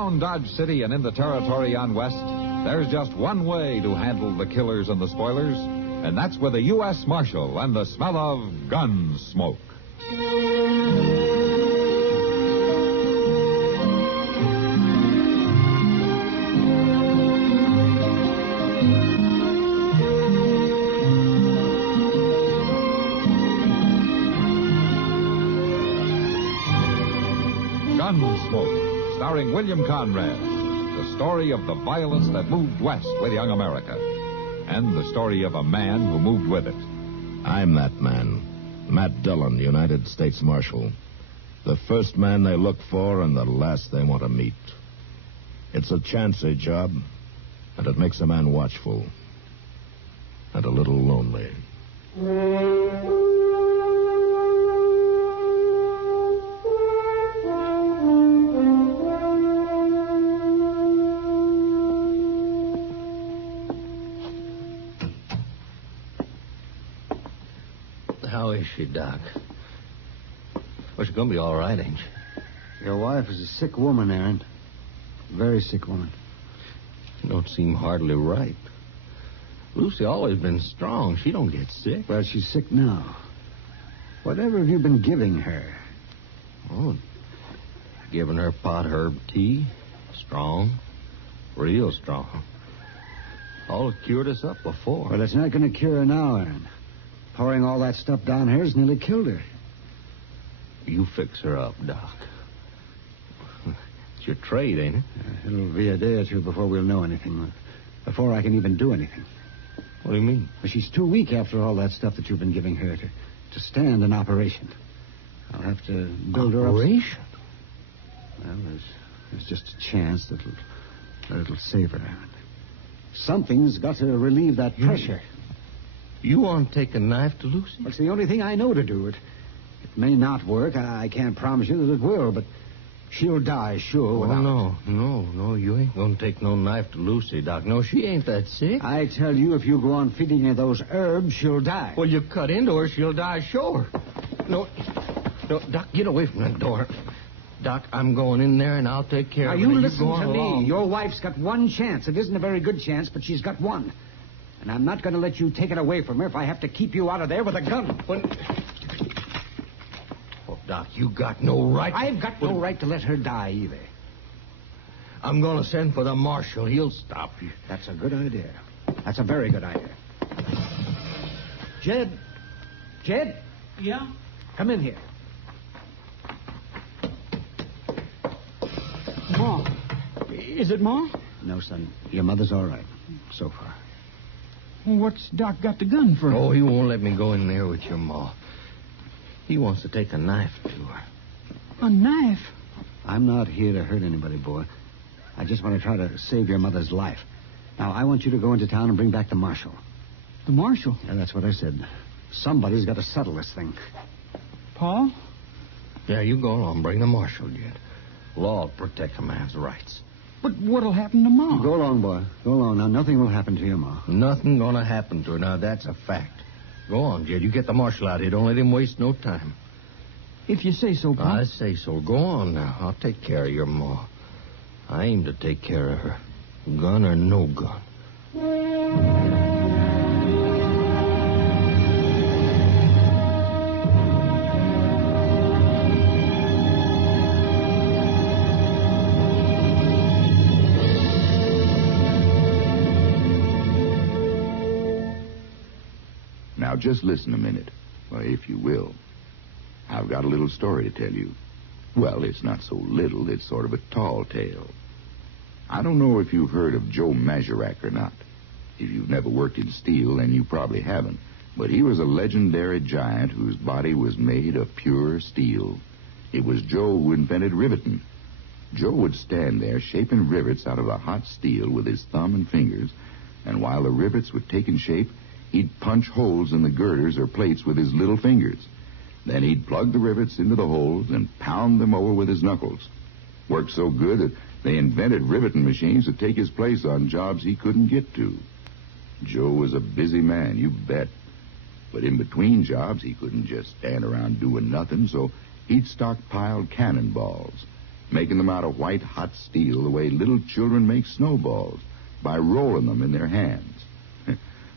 Around Dodge City and in the territory on west, there's just one way to handle the killers and the spoilers, and that's with a U.S. Marshal and the smell of Gunsmoke. Gunsmoke, starring William Conrad, the story of the violence that moved west with young America, and the story of a man who moved with it. I'm that man, Matt Dillon, United States Marshal. The first man they look for and the last they want to meet. It's a chancy job, and it makes a man watchful and a little lonely. How is she, Doc? Well, she's going to be all right, ain't she? Your wife is a sick woman, Aaron. Very sick woman. She don't seem hardly right. Lucy always been strong. She don't get sick. Well, she's sick now. Whatever have you been giving her? Oh, giving her pot herb tea. Strong. Real strong. All cured us up before. Well, it's not going to cure her now, Aaron. Pouring all that stuff down here has nearly killed her. You fix her up, Doc. It's your trade, ain't it? It'll be a day or two before we'll know anything. Before I can even do anything. What do you mean? Well, she's too weak after all that stuff that you've been giving her to stand an operation. I'll have to build her up. Operation? Well, there's just a chance that it'll save her, Aaron. Something's got to relieve that pressure. You want to take a knife to Lucy? Well, it's the only thing I know to do. It may not work. I can't promise you that it will, but she'll die, sure, without No, you ain't going to take no knife to Lucy, Doc. No, she ain't that sick. I tell you, if you go on feeding her those herbs, she'll die. Well, you cut into her, she'll die, sure. No, Doc, get away from that door. Doc, I'm going in there, and I'll take care of her. Now, you listen to me. Along. Your wife's got one chance. It isn't a very good chance, but she's got one. And I'm not going to let you take it away from her if I have to keep you out of there with a gun. Oh, Doc, you got no right... I've got no right to let her die, either. I'm going to send for the marshal. He'll stop you. That's a good idea. That's a very good idea. Jed? Yeah? Come in here. Ma. Is it Ma? No, son. Your mother's all right. So far. Well, what's Doc got the gun for? Oh, he won't let me go in there with your ma. He wants to take a knife to her. A knife? I'm not here to hurt anybody, boy. I just want to try to save your mother's life. Now, I want you to go into town and bring back the marshal. The marshal? Yeah, that's what I said. Somebody's got to settle this thing. Pa? Yeah, you go along. Bring the marshal, Jed. Law'll protect a man's rights. But what'll happen to Ma? Go along, boy. Go along. Now, nothing will happen to your ma. Nothing gonna happen to her. Now, that's a fact. Go on, Jed. You get the marshal out here. Don't let him waste no time. If you say so, Pa. I say so. Go on now. I'll take care of your ma. I aim to take care of her. Gun or no gun. Now, just listen a minute, well, if you will. I've got a little story to tell you. Well, it's not so little, it's sort of a tall tale. I don't know if you've heard of Joe Mazurack or not. If you've never worked in steel, then you probably haven't. But he was a legendary giant whose body was made of pure steel. It was Joe who invented riveting. Joe would stand there shaping rivets out of a hot steel with his thumb and fingers, and while the rivets were taking shape, he'd punch holes in the girders or plates with his little fingers. Then he'd plug the rivets into the holes and pound them over with his knuckles. Worked so good that they invented riveting machines to take his place on jobs he couldn't get to. Joe was a busy man, you bet. But in between jobs, he couldn't just stand around doing nothing, so he'd stockpiled cannonballs. making them out of white, hot steel the way little children make snowballs by rolling them in their hands.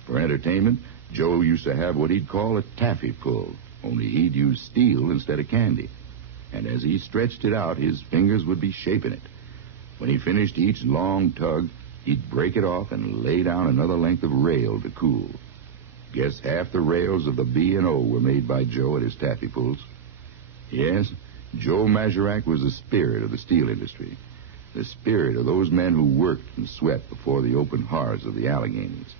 For entertainment, Joe used to have what he'd call a taffy pull, only he'd use steel instead of candy. And as he stretched it out, his fingers would be shaping it. When he finished each long tug, he'd break it off and lay down another length of rail to cool. Guess half the rails of the B&O were made by Joe at his taffy pulls. Yes, Joe Mazurek was the spirit of the steel industry, the spirit of those men who worked and sweat before the open hearths of the Alleghenies,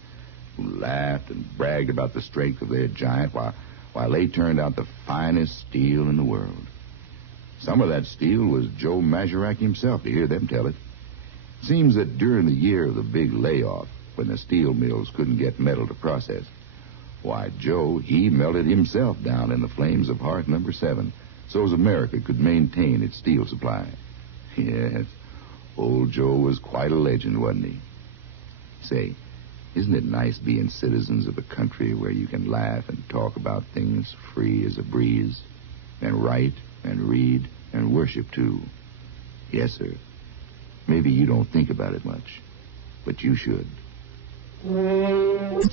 who laughed and bragged about the strength of their giant while they turned out the finest steel in the world. Some of that steel was Joe Mazurek himself, to hear them tell it. Seems that during the year of the big layoff, when the steel mills couldn't get metal to process, why, Joe, he melted himself down in the flames of Harte No. 7 so as America could maintain its steel supply. Yes, old Joe was quite a legend, wasn't he? Say, isn't it nice being citizens of a country where you can laugh and talk about things free as a breeze, and write and read and worship, too? Yes, sir. Maybe you don't think about it much, but you should.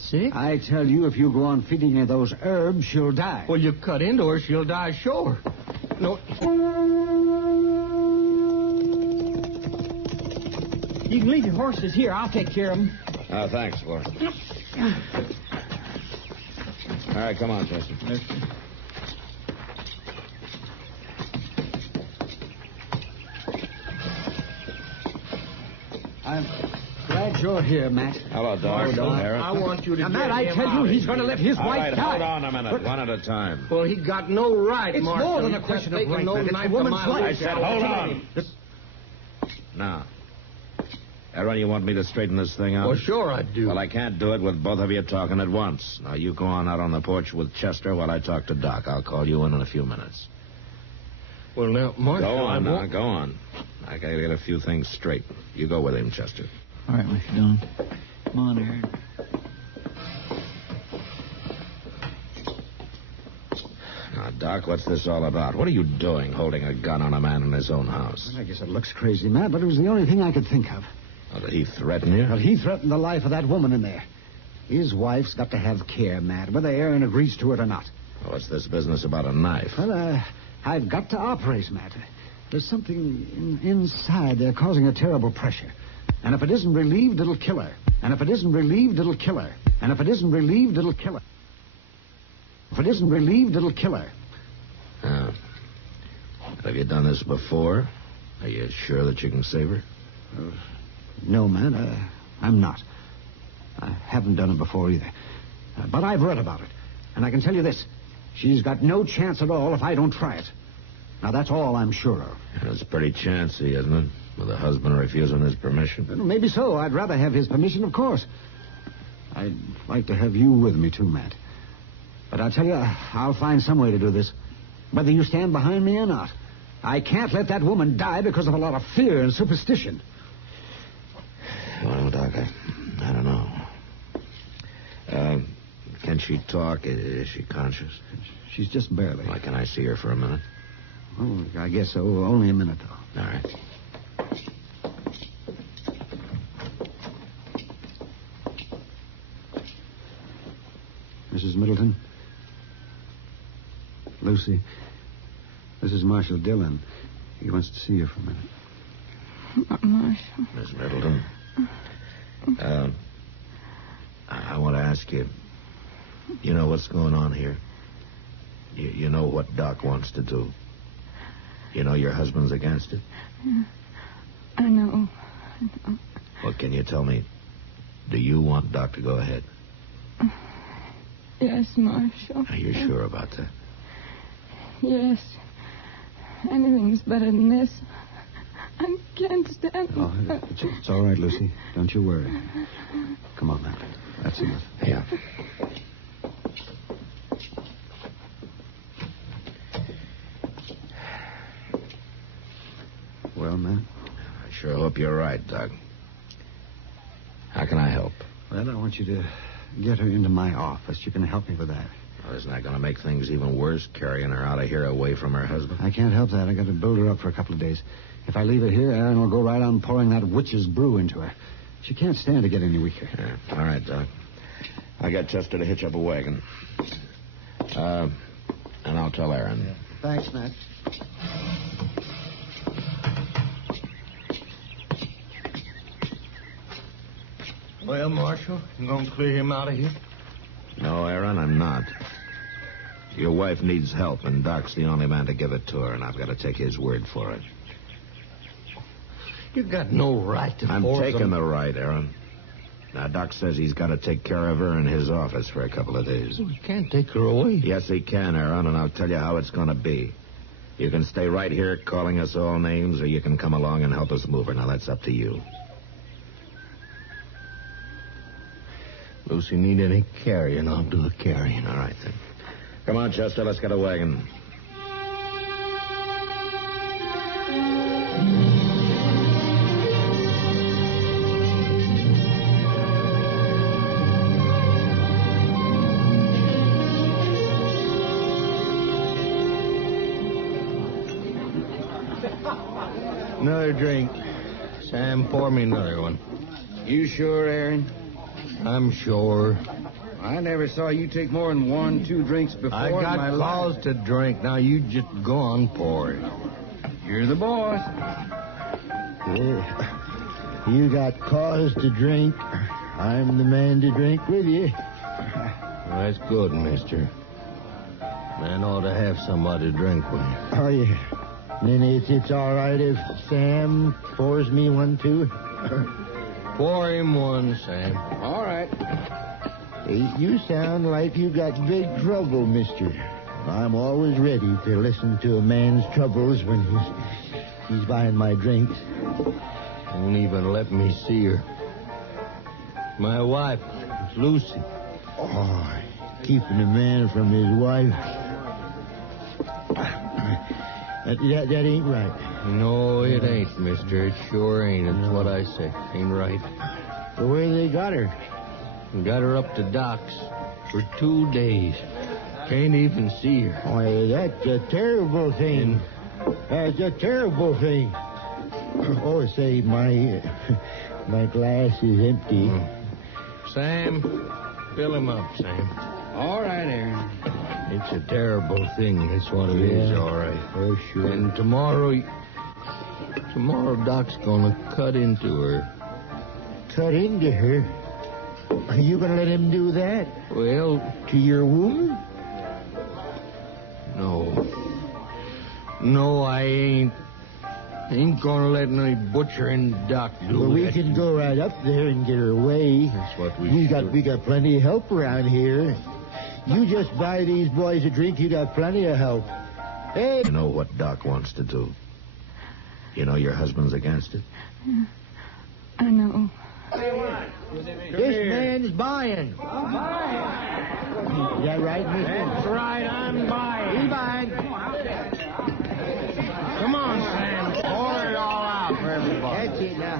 Sick? I tell you, if you go on feeding her those herbs, she'll die. Well, you cut into her, she'll die sure. No. You can leave your horses here. I'll take care of them. Oh, thanks, Flora. All right, come on, Chester. I'm glad you're here, Matt. Hello, Doc. I want you to Now, get Matt, I him tell you, out he's of going to here. let his All wife right, die. hold on a minute. One at a time. Well, he got no right, It's Marshal. more than a He's question just of right, taking no Matt. It's knife a woman's to my life. I said, hold on. This- Now, Aaron, you want me to straighten this thing out? Well, sure I do. Well, I can't do it with both of you talking at once. Now, you go on out on the porch with Chester while I talk to Doc. I'll call you in a few minutes. Well, now, Marshal, Go on, I now. won't... Go on. I gotta get a few things straight. You go with him, Chester. All right, Mr. Dillon. Come on, Aaron. Now, Doc, what's this all about? What are you doing holding a gun on a man in his own house? I guess it looks crazy, Matt, but it was the only thing I could think of. Oh, did he threaten you? Well, he threatened the life of that woman in there. His wife's got to have care, Matt, whether Aaron agrees to it or not. Oh, what's this business about a knife? Well, I've got to operate, Matt. There's something inside there causing a terrible pressure. And if it isn't relieved, it'll kill her. And if it isn't relieved, it'll kill her. And if it isn't relieved, it'll kill her. If it isn't relieved, it'll kill her. Have you done this before? Are you sure that you can save her? No, man, I'm not. I haven't done it before either. But I've read about it. And I can tell you this. She's got no chance at all if I don't try it. Now, that's all I'm sure of. It's pretty chancy, isn't it? With a husband refusing his permission. Well, maybe so. I'd rather have his permission, of course. I'd like to have you with me, too, Matt. But I'll tell you, I'll find some way to do this. Whether you stand behind me or not. I can't let that woman die because of a lot of fear and superstition. Well, Doc, I don't know. Can she talk? Is she conscious? She's just barely. Why, can I see her for a minute? Oh, I guess so. Only a minute, though. All right. Mrs. Middleton? Lucy? This is Marshal Dillon. He wants to see you for a minute. Marshal. Miss Middleton. I want to ask you, you know what's going on here? You know what Doc wants to do? You know your husband's against it? I know. Well, can you tell me, do you want Doc to go ahead? Yes, Marshal. Are you sure about that? Yes. Anything's better than this. I can't stand it. Oh, it's all right, Lucy. Don't you worry. Come on, Matt. That's enough. Yeah. Well, Matt? I sure hope you're right, Doc. How can I help? Well, I want you to get her into my office. You can help me with that. Well, isn't that going to make things even worse, carrying her out of here away from her husband? I can't help that. I got to build her up for a couple of days. If I leave her here, Aaron will go right on pouring that witch's brew into her. She can't stand to get any weaker. Yeah. All right, Doc. I got Chester to hitch up a wagon. And I'll tell Aaron. Yeah. Thanks, Matt. Well, Marshal, you going to clear him out of here? No, Aaron, I'm not. Your wife needs help, and Doc's the only man to give it to her, and I've got to take his word for it. You got no right to I'm force taking him. the right, Aaron. Now, Doc says he's got to take care of her in his office for a couple of days. You can't take her away. Yes, he can, Aaron, and I'll tell you how it's going to be. You can stay right here calling us all names, or you can come along and help us move her. Now, that's up to you. Lucy need any carrying, I'll do the carrying. All right, then. Come on, Chester, let's get a wagon. Another drink. Sam, pour me another one. You sure, Aaron? I'm sure. I never saw you take more than 1-2 drinks before I in my got cause life. to drink. Now you just go on pouring. You're the boss. You got cause to drink. I'm the man to drink with you. Well, that's good, mister. Man ought to have somebody to drink with. Oh, yeah. Then it's all right if Sam pours me one, too. Pour him one, Sam. All right. You sound like you got big trouble, mister. I'm always ready to listen to a man's troubles when he's buying my drinks. Won't even let me see her. My wife, Lucy. Oh, keeping a man from his wife. That ain't right. No, it ain't, mister. It sure ain't. It's what I say. Ain't right. Well, where they got her? Got her up to Doc's for 2 days. Can't even see her. Oh, that's a terrible thing. That's a terrible thing. Oh, say, my glass is empty. Sam, fill him up, Sam. All right, Aaron. It's a terrible thing. That's what it is, all right. Oh, sure. And tomorrow Doc's gonna cut into her. Cut into her? Are you going to let him do that? Well, to your woman? No, I ain't. Ain't gonna let any butchering Doc do Well, that. we can go right up there and get her away. That's what we got plenty of help around here. You just buy these boys a drink, you got plenty of help. Hey! You know what Doc wants to do. You know your husband's against it. I know. This man's buying. Is that right, mister? That's right, I'm buying. He's buying. Come on, Sam. Pour it all out for everybody. That's it now.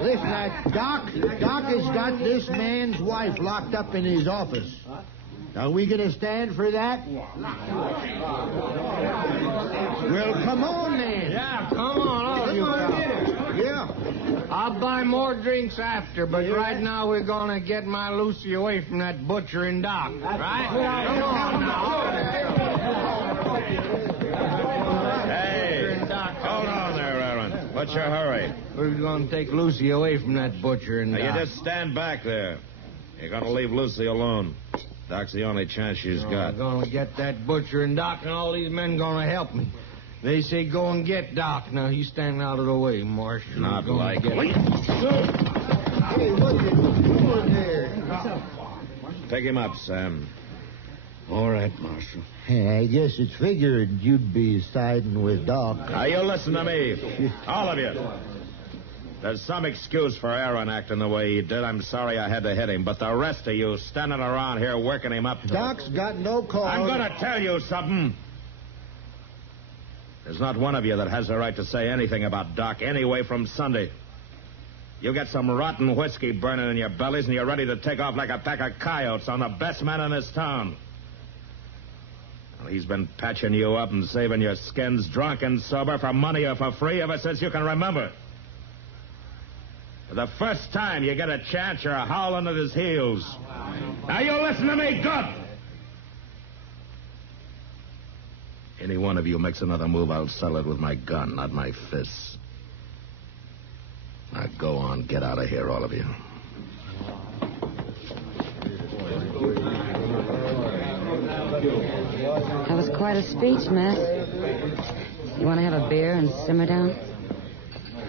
Listen, Doc has got this man's wife locked up in his office. Are we going to stand for that? Well, come on, then. Yeah, come on, all you fellas. Yeah. I'll buy more drinks after, but right now we're gonna get my Lucy away from that butchering Doc. Right? Come on now. Hey, hold on there, Aaron. What's your hurry? We're gonna take Lucy away from that butchering Doc. Now, you just stand back there. You're going to leave Lucy alone. Doc's the only chance she's got. We're gonna get that butchering Doc, and all these men gonna help me. They say go and get Doc. Now, he's standing out of the way, Marshal. Not like it. Hey, what are you doing there? Pick him up, Sam. All right, Marshal. I guess it's figured you'd be siding with Doc. Now, you listen to me. All of you. There's some excuse for Aaron acting the way he did. I'm sorry I had to hit him. But the rest of you standing around here working him up to Doc's got no cause. I'm going to tell you something. There's not one of you that has the right to say anything about Doc anyway from Sunday. You get some rotten whiskey burning in your bellies and you're ready to take off like a pack of coyotes on the best man in this town. Well, he's been patching you up and saving your skins drunk and sober for money or for free ever since you can remember. For the first time you get a chance, you're howling at his heels. Now you listen to me good. Any one of you makes another move, I'll settle it with my gun, not my fists. Now go on, get out of here, all of you. That was quite a speech, Matt. You want to have a beer and simmer down?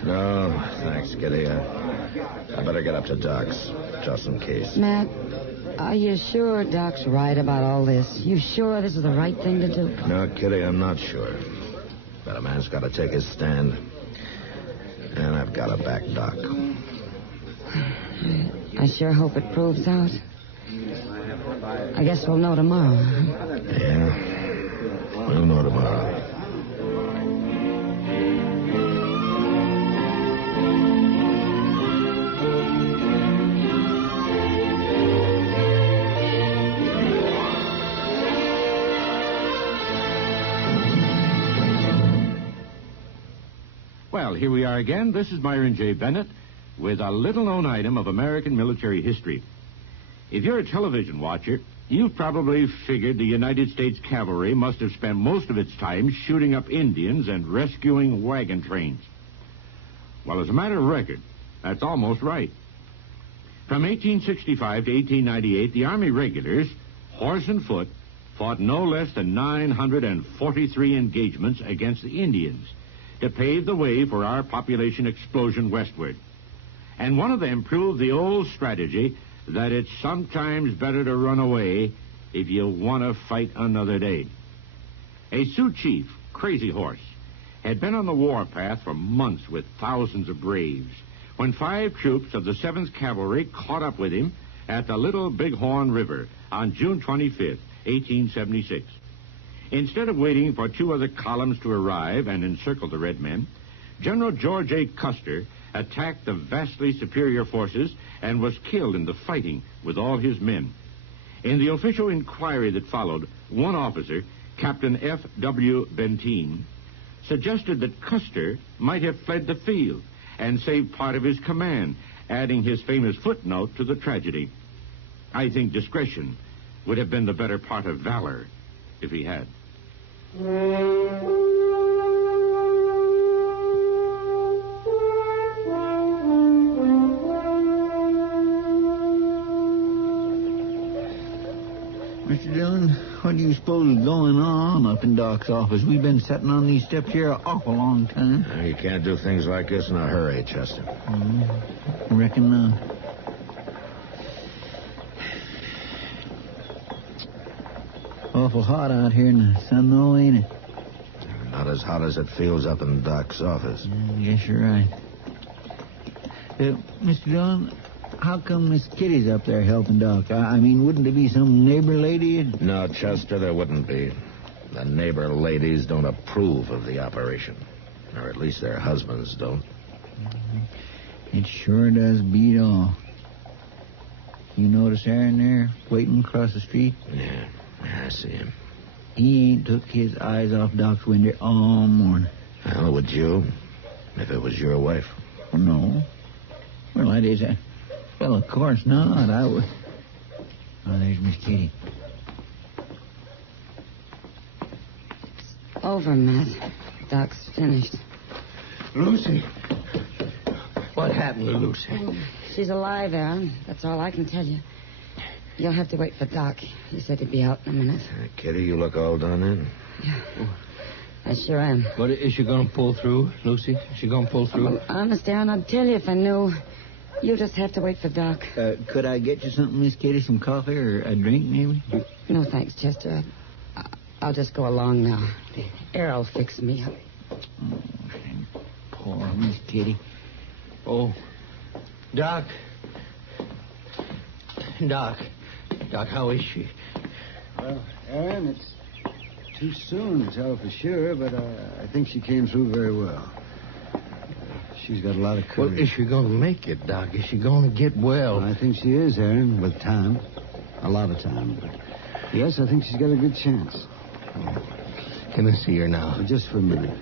No, thanks, Kitty. I better get up to Doc's, just in case. Matt, are you sure Doc's right about all this? You sure this is the right thing to do? No, Kitty, I'm not sure. But a man's got to take his stand. And I've got to back Doc. I sure hope it proves out. I guess we'll know tomorrow. Yeah, we'll know tomorrow. Well, here we are again. This is Myron J. Bennett with a little-known item of American military history. If you're a television watcher, you've probably figured the United States cavalry must have spent most of its time shooting up Indians and rescuing wagon trains. Well, as a matter of record, that's almost right. From 1865 to 1898, the Army regulars, horse and foot, fought no less than 943 engagements against the Indians to pave the way for our population explosion westward. And one of them proved the old strategy that it's sometimes better to run away if you want to fight another day. A Sioux chief, Crazy Horse, had been on the warpath for months with thousands of braves when 5 troops of the 7th Cavalry caught up with him at the Little Bighorn River on June 25th, 1876. Instead of waiting for 2 other columns to arrive and encircle the red men, General George A. Custer attacked the vastly superior forces and was killed in the fighting with all his men. In the official inquiry that followed, one officer, Captain F.W. Benteen, suggested that Custer might have fled the field and saved part of his command, adding his famous footnote to the tragedy. I think discretion would have been the better part of valor if he had. Mr. Dillon, what do you suppose is going on up in Doc's office? We've been sitting on these steps here an awful long time. You can't do things like this in a hurry, Chester. Reckon awful hot out here in the sun, though, ain't it? Not as hot as it feels up in Doc's office. Guess you're right. Mr. Dillon, how come Miss Kitty's up there helping Doc? I mean, wouldn't there be some neighbor lady? No, Chester, there wouldn't be. The neighbor ladies don't approve of the operation. Or at least their husbands don't. It sure does beat all. You notice Aaron there, waiting across the street? Yeah, I see him. He ain't took his eyes off Doc's window all morning. Well, would you? If it was your wife? No. Well, that is a... Well, of course not. I would... Oh, there's Miss Kitty. It's over, Matt. Doc's finished. Lucy. What happened to Lucy? She's alive, Aaron. That's all I can tell you. You'll have to wait for Doc. He said he'd be out in a minute. Kitty, you look all done in. Yeah. I sure am. But is she going to pull through, Lucy? Is she going to pull through? Well, honest, Aaron, I'd tell you if I knew. You'll just have to wait for Doc. Could I get you something, Miss Kitty? Some coffee or a drink, maybe? No, thanks, Chester. I'll just go along now. The air will fix me up. Oh, poor Miss Kitty. Oh, Doc. Doc, how is she? Well, Aaron, it's too soon to tell for sure, but I think she came through very well. She's got a lot of courage. Well, is she going to make it, Doc? Is she going to get well? I think she is, Aaron, with time. A lot of time. But yes, I think she's got a good chance. Can I see her now? Just for a minute.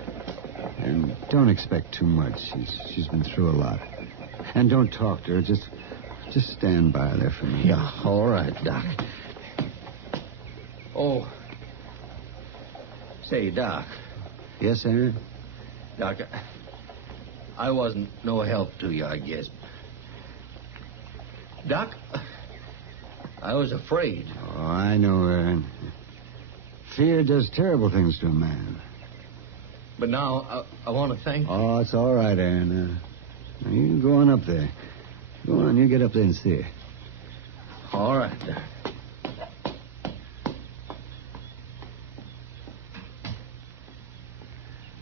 And don't expect too much. She's been through a lot. And don't talk to her. Just stand by there for me. Yeah, all right, Doc. Oh. Say, Doc. Yes, Aaron? Doc, I wasn't no help to you, I guess. Doc, I was afraid. Oh, I know, Aaron. Fear does terrible things to a man. But now, I want to thank you. Oh, it's all right, Aaron. Now you go on up there. Go on, you get up there and see her. All right, Doc.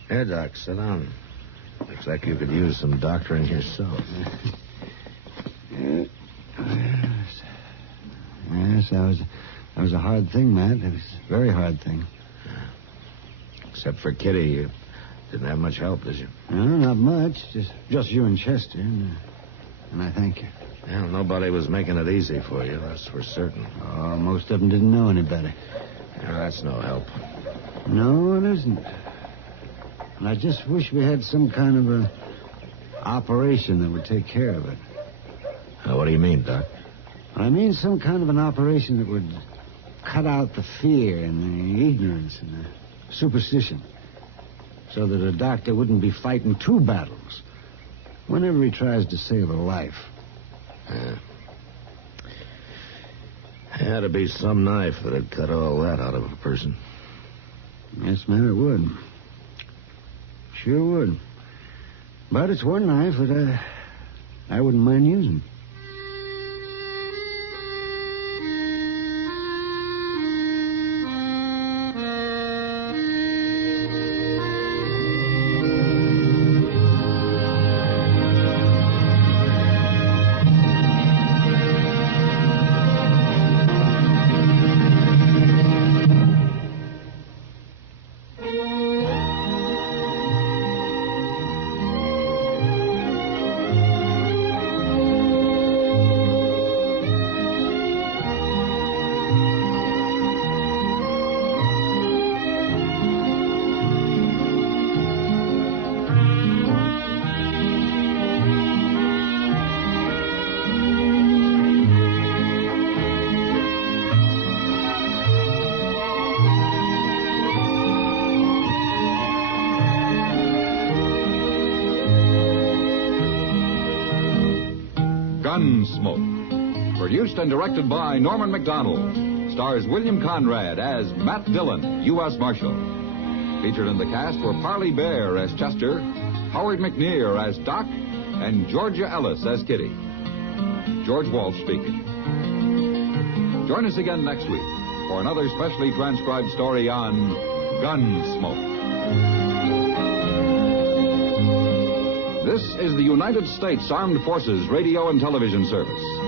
Here, Doc, sit down. Looks like you could use some doctoring yourself. Yes, that was a hard thing, Matt. It was a very hard thing. Except for Kitty, you didn't have much help, did you? No, not much. Just you and Chester, and I thank you. Well, nobody was making it easy for you, that's for certain. Oh, most of them didn't know any better. Yeah, that's no help. No, it isn't. And I just wish we had some kind of a operation that would take care of it. What do you mean, Doc? I mean some kind of an operation that would cut out the fear and the ignorance and the superstition, so that a doctor wouldn't be fighting two battles whenever he tries to save a life. Had to be some knife that'd cut all that out of a person. Yes, man, it would. Sure would. But it's one knife that I wouldn't mind using. Gunsmoke. Produced and directed by Norman Macdonnell. Stars William Conrad as Matt Dillon, U.S. Marshal. Featured in the cast were Parley Bear as Chester, Howard McNear as Doc, and Georgia Ellis as Kitty. George Walsh speaking. Join us again next week for another specially transcribed story on Gunsmoke. This is the United States Armed Forces Radio and Television Service.